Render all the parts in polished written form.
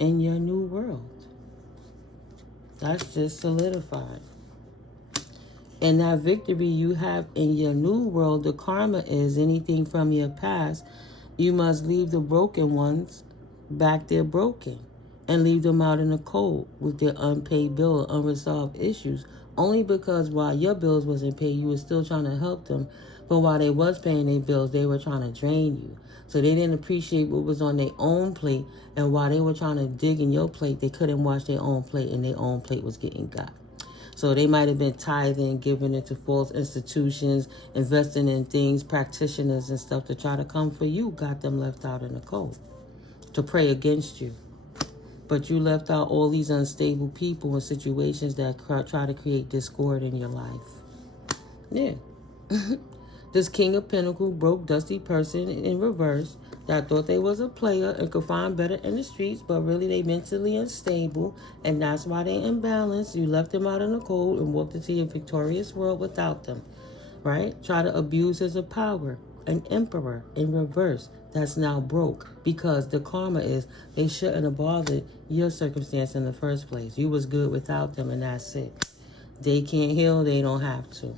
in your new world. That's just solidified. And that victory you have in your new world, the karma is anything from your past. You must leave the broken ones back there broken and leave them out in the cold with their unpaid bill or unresolved issues. Only because while your bills wasn't paid, you were still trying to help them. But while they was paying their bills, they were trying to drain you. So they didn't appreciate what was on their own plate. And while they were trying to dig in your plate, they couldn't wash their own plate, and their own plate was getting got. So they might have been tithing, giving it to false institutions, investing in things, practitioners and stuff to try to come for you, got them left out in the cold to pray against you. But you left out all these unstable people and situations that try to create discord in your life. Yeah. This King of Pentacles, broke, dusty person in reverse that thought they was a player and could find better in the streets, but really they mentally unstable, and that's why they imbalanced. You left them out in the cold and walked into your victorious world without them, right? Try to abuse as a power, an emperor in reverse that's now broke, because the karma is they shouldn't have bothered your circumstance in the first place. You was good without them, and that's it. They can't heal, they don't have to.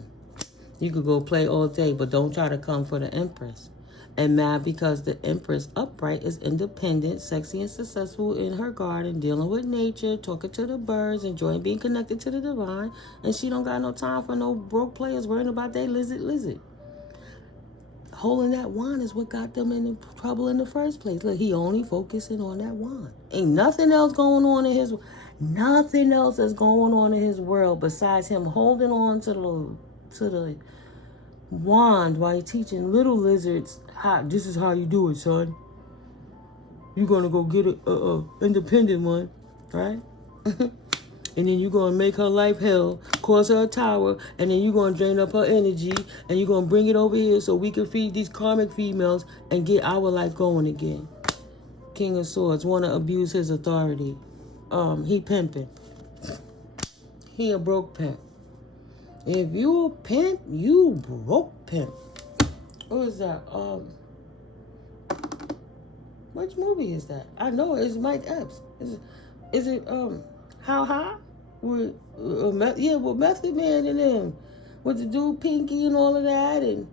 You could go play all day, but don't try to come for the Empress. And mad because the Empress upright is independent, sexy and successful in her garden, dealing with nature, talking to the birds, enjoying being connected to the divine. And she don't got no time for no broke players worrying about their lizard. Holding that wand is what got them in trouble in the first place. Look, he only focusing on that wand. Ain't nothing else going on in his... Nothing else is going on in his world besides him holding on to the wand while you're teaching little lizards how this is how you do it, son. You're gonna go get a independent one, right? And then you're gonna make her life hell, cause her a tower, and then you're gonna drain up her energy, and you're gonna bring it over here so we can feed these karmic females and get our life going again. King of Swords wanna abuse his authority. He pimping. He a broke pimp. If you a pimp, you broke pimp. What is that? Which movie is that? I know it's Mike Epps. Is it How High? With Method Man and them, with the dude Pinky and all of that, and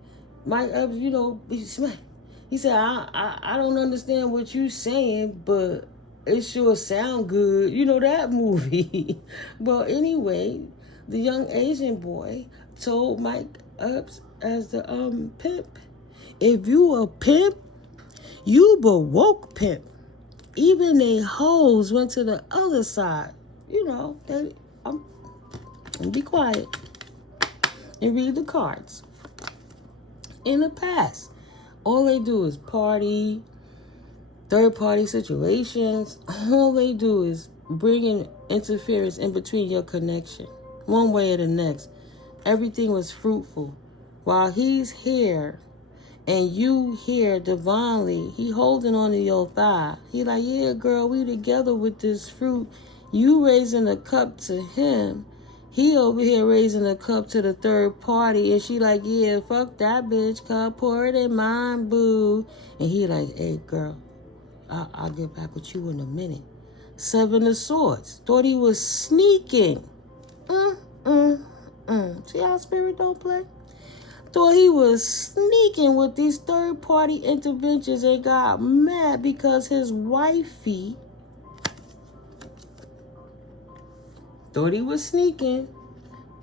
Mike Epps. You know, he said, I don't understand what you saying, but it sure sound good. You know that movie. But anyway, the young Asian boy told Mike Epps as the pimp, if you a pimp, you but woke pimp. Even they hoes went to the other side. You know, and be quiet and read the cards. In the past, all they do is party, third-party situations. All they do is bring in interference in between your connection, one way or the next. Everything was fruitful. While he's here and you here divinely, he holding on to your thigh. He like, yeah, girl, we together with this fruit. You raising a cup to him. He over here raising a cup to the third party. And she like, yeah, fuck that bitch cup. Pour it in mine, boo. And he like, hey, girl, I'll get back with you in a minute. Seven of Swords. Thought he was sneaking. See how spirit don't play? Thought he was sneaking with these third-party interventions and got mad because his wifey thought he was sneaking.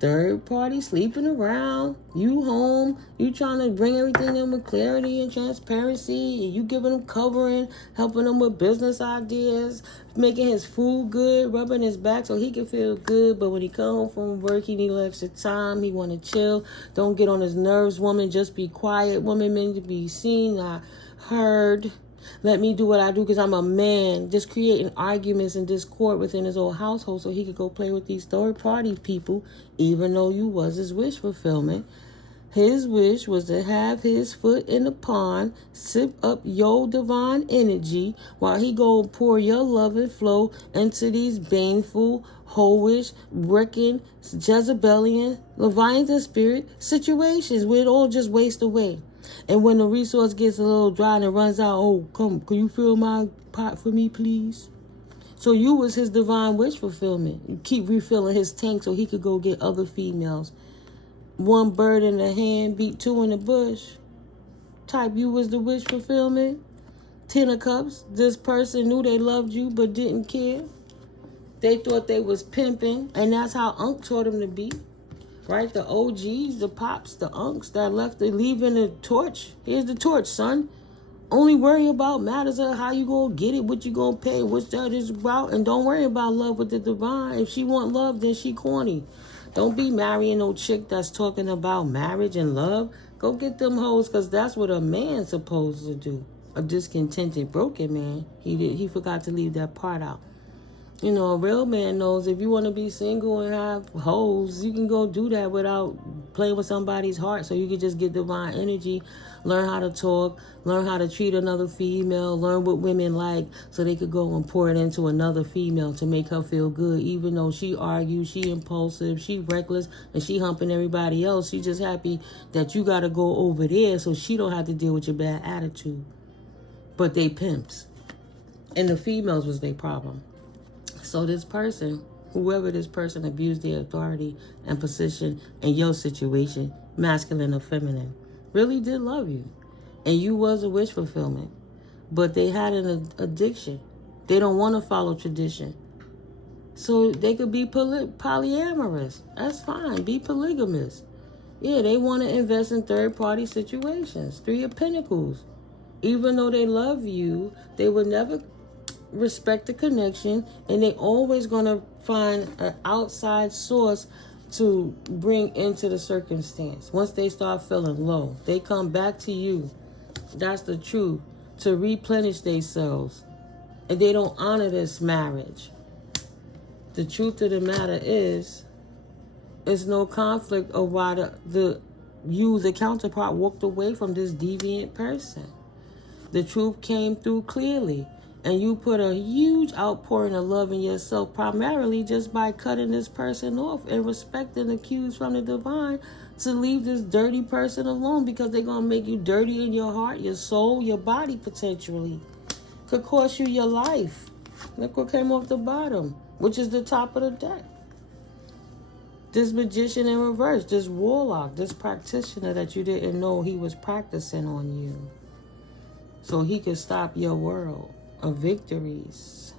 Third party sleeping around. You home. You trying to bring everything in with clarity and transparency. And you giving him covering, helping him with business ideas, making his food good, rubbing his back so he can feel good. But when he come home from work, he need extra time. He want to chill. Don't get on his nerves, woman. Just be quiet. Woman meant to be seen, not heard. Let me do what I do because I'm a man. Just creating arguments and discord within his own household so he could go play with these third-party people, even though you was his wish fulfillment. His wish was to have his foot in the pond, sip up your divine energy while he go pour your love and flow into these baneful, hoish, wrecking, Jezebelian, Leviathan spirit situations where it all just waste away. And when the resource gets a little dry and it runs out, oh, come, can you fill my pot for me, please? So you was his divine wish fulfillment. You keep refilling his tank so he could go get other females. One bird in the hand, beat two in the bush. Type, you was the wish fulfillment. 10 of Cups, this person knew they loved you but didn't care. They thought they was pimping, and that's how Unc taught them to be. Right? The OGs, the pops, the unks that left, they leaving the torch. Here's the torch, son. Only worry about matters of how you gonna get it, what you gonna pay, what that is about, and don't worry about love with the divine. If she want love, then she corny. Don't be marrying no chick that's talking about marriage and love. Go get them hoes, because that's what a man's supposed to do. A discontented, broken man. He forgot to leave that part out. You know, a real man knows if you want to be single and have hoes, you can go do that without playing with somebody's heart. So you can just get divine energy, learn how to talk, learn how to treat another female, learn what women like, so they could go and pour it into another female to make her feel good. Even though she argues, she impulsive, she reckless, and she humping everybody else, she just happy that you got to go over there so she don't have to deal with your bad attitude. But they pimps. And the females was their problem. So this person, whoever this person, abused their authority and position in your situation, masculine or feminine, really did love you. And you was a wish fulfillment. But they had an addiction. They don't want to follow tradition. So they could be polyamorous. That's fine. Be polygamous. Yeah, they want to invest in third-party situations. 3 of Pentacles. Even though they love you, they would never respect the connection, and they always going to find an outside source to bring into the circumstance. Once they start feeling low, they come back to you. That's the truth. To replenish themselves. And they don't honor this marriage. The truth of the matter is, there's no conflict of why the counterpart, walked away from this deviant person. The truth came through clearly. And you put a huge outpouring of love in yourself, primarily just by cutting this person off and respecting the cues from the divine to leave this dirty person alone, because they're going to make you dirty in your heart, your soul, your body potentially. Could cost you your life. Look what came off the bottom, which is the top of the deck. This magician in reverse, this warlock, this practitioner that you didn't know he was practicing on you. So he could stop your world of victories.